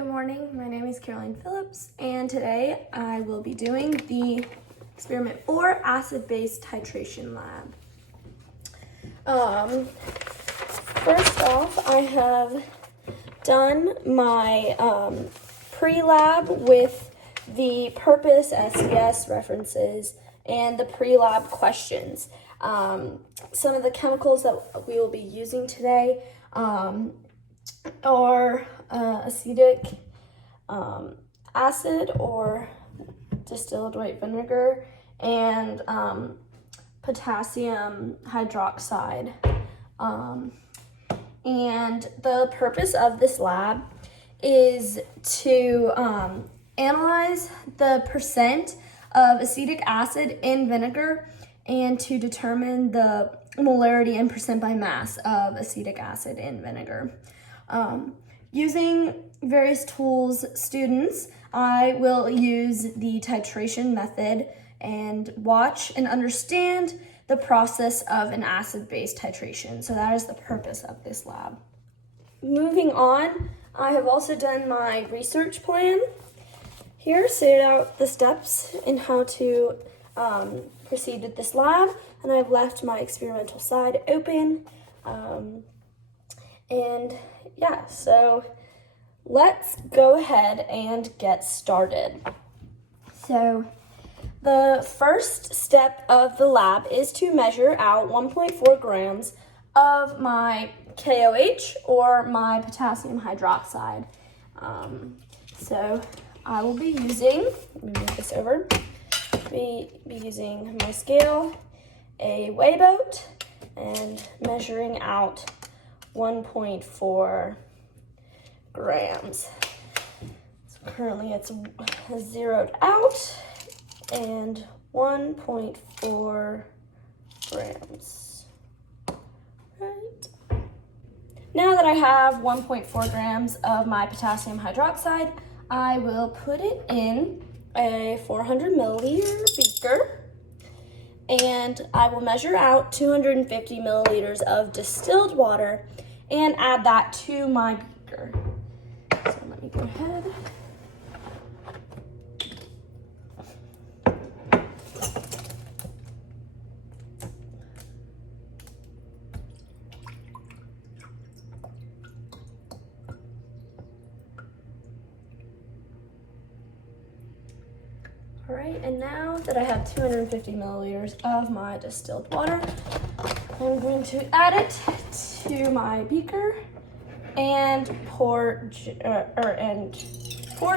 Good morning, my name is Caroline Phillips, and today I will be doing the experiment 4 acid-base titration lab. First off, I have done my pre-lab with the purpose, SDS references, and the pre-lab questions. Some of the chemicals that we will be using today are acetic acid or distilled white vinegar and potassium hydroxide. And the purpose of this lab is to analyze the percent of acetic acid in vinegar and to determine the molarity and percent by mass of acetic acid in vinegar. Using various tools, students, I will use the titration method and watch and understand the process of an acid-base titration. So that is the purpose of this lab. Moving on, I have also done my research plan. Here, set out the steps in how to proceed with this lab, and I've left my experimental side open. And yeah, so let's go ahead and get started. So the first step of the lab is to measure out 1.4 grams of my KOH or my potassium hydroxide. So I will be using, let me move this over, be using my scale, a weigh boat, and measuring out 1.4 grams. So currently it's zeroed out and 1.4 grams. Right. Now that I have 1.4 grams of my potassium hydroxide, I will put it in a 400 milliliter beaker, and I will measure out 250 milliliters of distilled water and add that to my beaker. So let me go ahead. All right, and now that I have 250 milliliters of my distilled water, I'm going to add it to my beaker and pour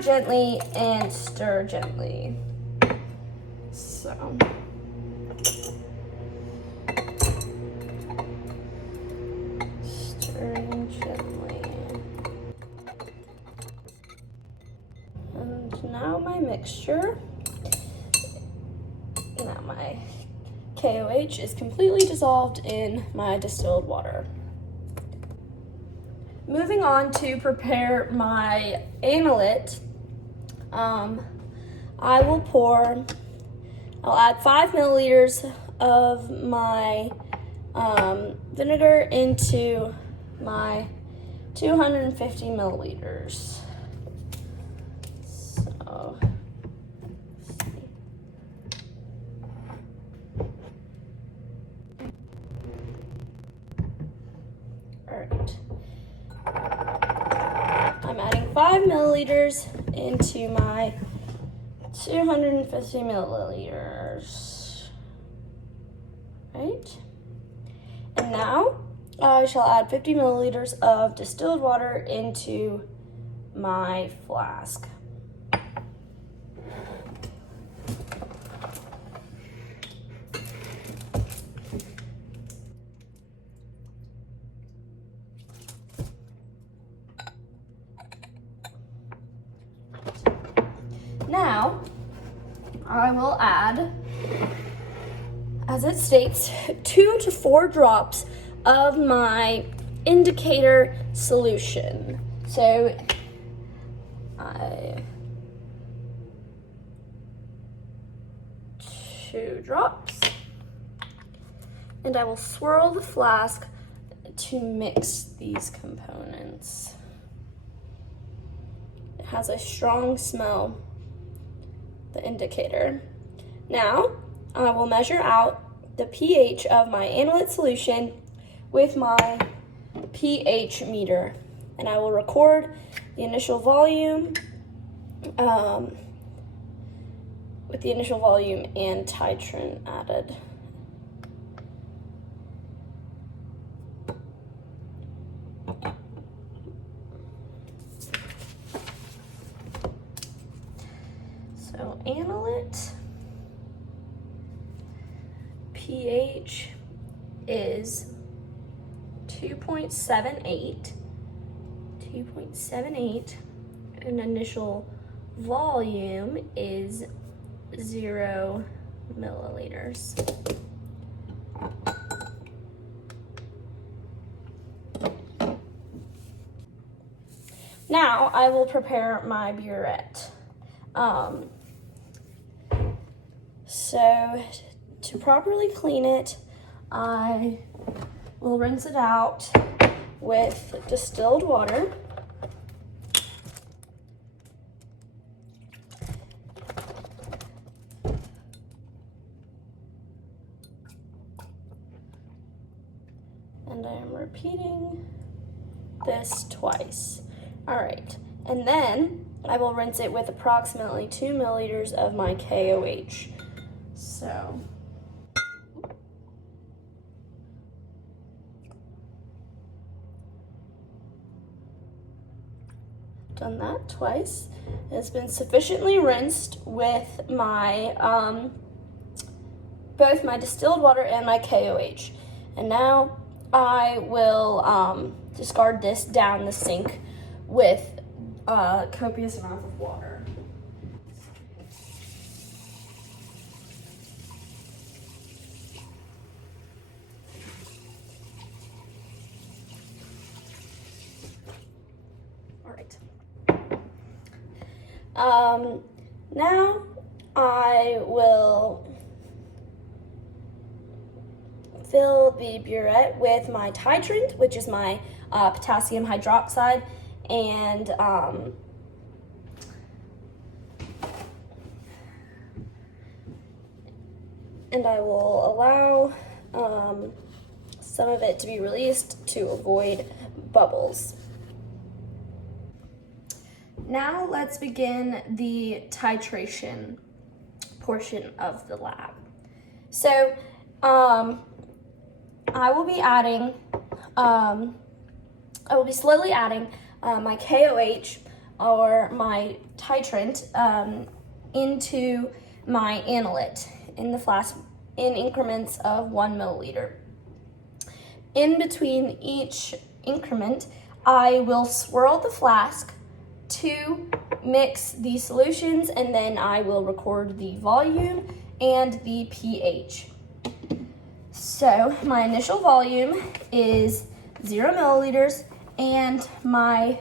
gently and stir gently. So stirring gently. And now my mixture. Now my KOH is completely dissolved in my distilled water. Moving on to prepare my analyte, I'll add 5 milliliters of my vinegar into my 250 milliliters. So I'm adding 5 milliliters into my 250 milliliters, right? And now I shall add 50 milliliters of distilled water into my flask. Now, I will add, as it states, 2 to 4 drops of my indicator solution. So, 2 drops, and I will swirl the flask to mix these components. has a strong smell, the indicator. Now, I will measure out the pH of my analyte solution with my pH meter, and I will record the initial volume with the initial volume and titrant added. So analyte pH is 2.78, and initial volume is 0 milliliters. Now I will prepare my burette. So to properly clean it, I will rinse it out with distilled water. And I am repeating this twice. All right, and then I will rinse it with approximately 2 milliliters of my KOH. So, done that twice. It's been sufficiently rinsed with my both my distilled water and my KOH. And now I will discard this down the sink with a copious amount of water. All right. Now I will fill the burette with my titrant, which is my potassium hydroxide, and I will allow some of it to be released to avoid bubbles. Now let's begin the titration portion of the lab. So I will be slowly adding my KOH, or my titrant, into my analyte in the flask in increments of 1 milliliter. In between each increment, I will swirl the flask to mix the solutions, and then I will record the volume and the pH. So my initial volume is 0 milliliters, and my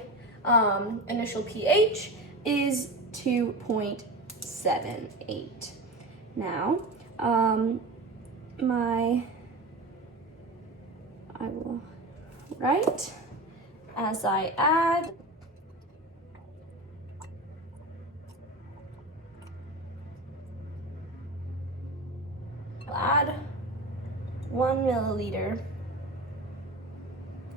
initial pH is 2.78. Now, I will write as I add. I'll add 1 milliliter.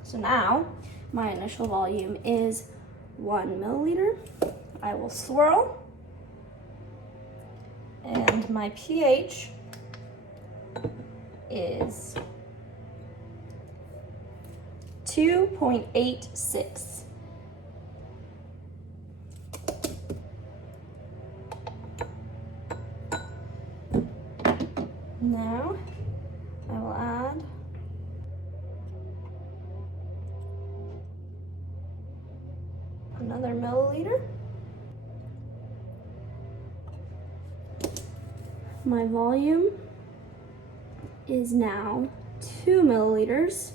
So now my initial volume is 1 milliliter. I will swirl, and my pH is 2.86. Now I will add another milliliter. My volume is now 2 milliliters.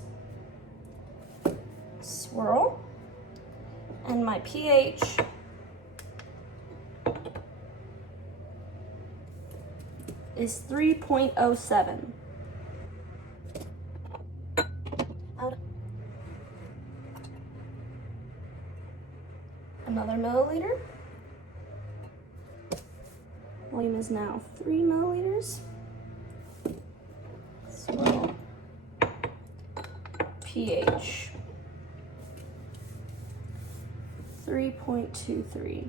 Swirl, and my pH is 3.07. another milliliter. Volume is now 3 milliliters. So, pH 3.23.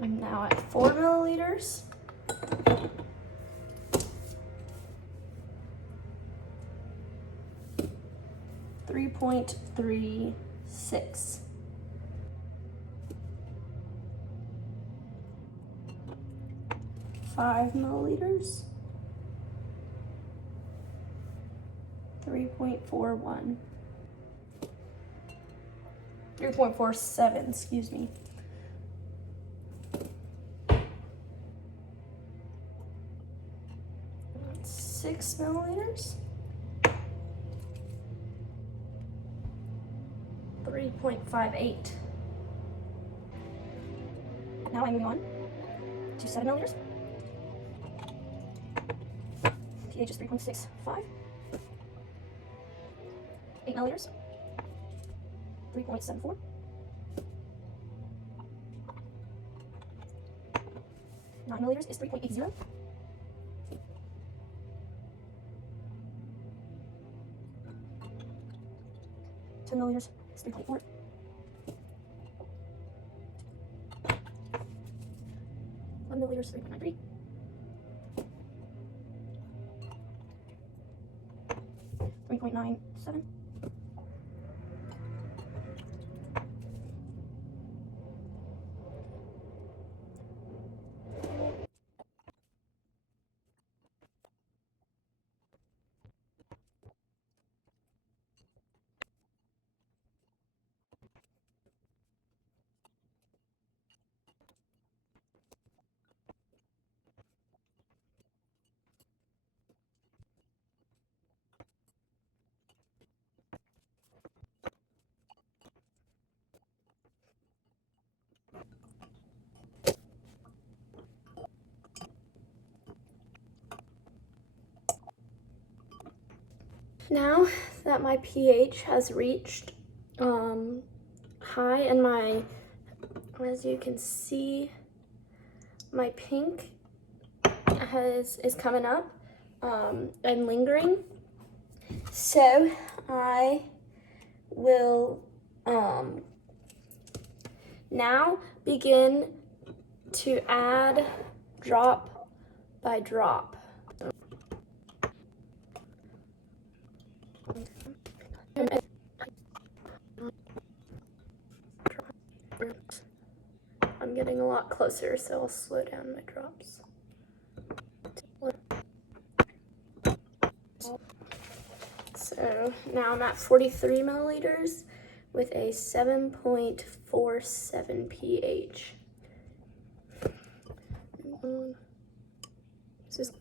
I'm now at 4 milliliters. .36. Five milliliters. 3.41. 3.47, excuse me. 6 milliliters. 3.58. Now I'm moving on to 7 milliliters. pH is 3.65. 8 milliliters. 3.74. 9 milliliters is 3.80. 10 milliliters is 3.4. 1 milliliters is 3.93. 3.97. Now that my pH has reached high and as you can see, my pink is coming up and lingering. So I will now begin to add drop by drop. I'm getting a lot closer, so I'll slow down my drops. So now I'm at 43 milliliters with a 7.47 pH. This is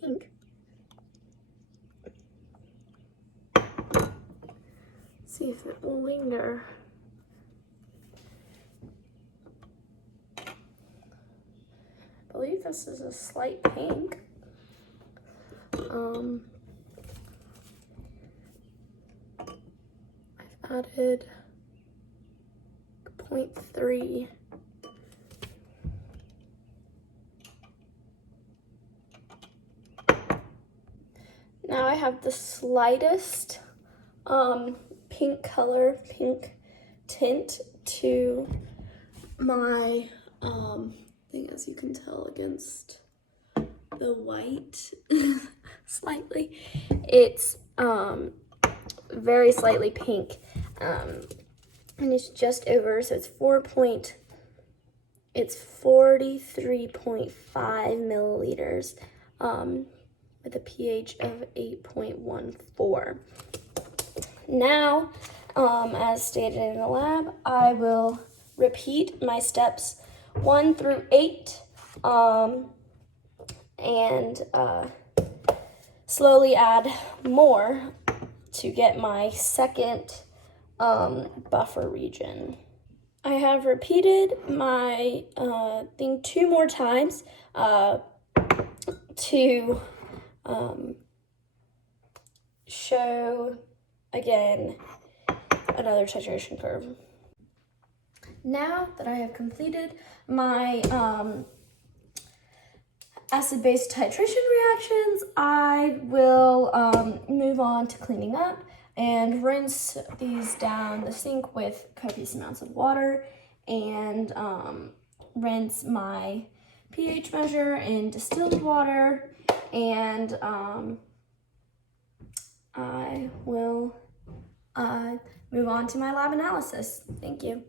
pink. See if it will linger. I believe this is a slight pink. I've added 0.3. Now I have the slightest pink tint to my thing, as you can tell against the white slightly. It's very slightly pink, and it's just over, so it's 43.5 milliliters with a pH of 8.14. Now, as stated in the lab, I will repeat my steps 1 through 8 and slowly add more to get my second buffer region. I have repeated my thing 2 more times to show again another titration curve. Now that I have completed my acid-base titration reactions, I will move on to cleaning up and rinse these down the sink with copious amounts of water, and rinse my pH measure in distilled water, and I will move on to my lab analysis. Thank you.